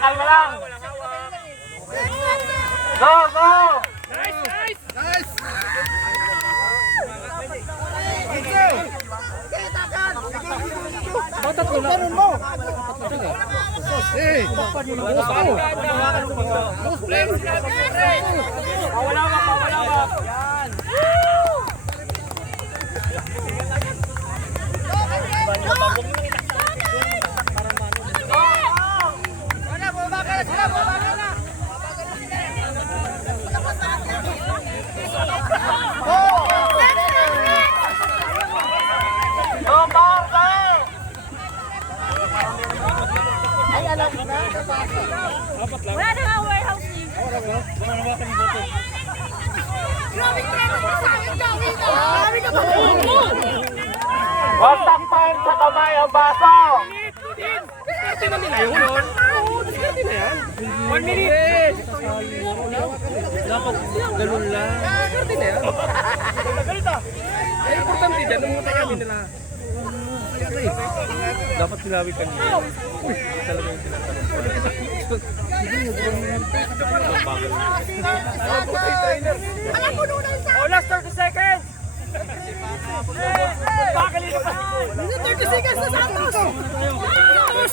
kalma lang. Go, go! Nice! Tatlo lang. Eh! Pawalawak. Go, Marta! Wala na nga warehouse dito. Grabe ka naman sa akin, Joey! Grabe ka ba? Huwag takpain sa kamay ang baso! Diskarte na nila yun, no? Oo, diskarte na yan. 1 minute. Dapat ganun lang. Diskarte na yan. Ay, importante dyan, nung kami nila. Dapat sinabi kanina. Uy, talaga yung tinatanong ko. Alam mo nung sa Oh, last 30 seconds! Bakali ka pa! 30 seconds na Santos! Santos!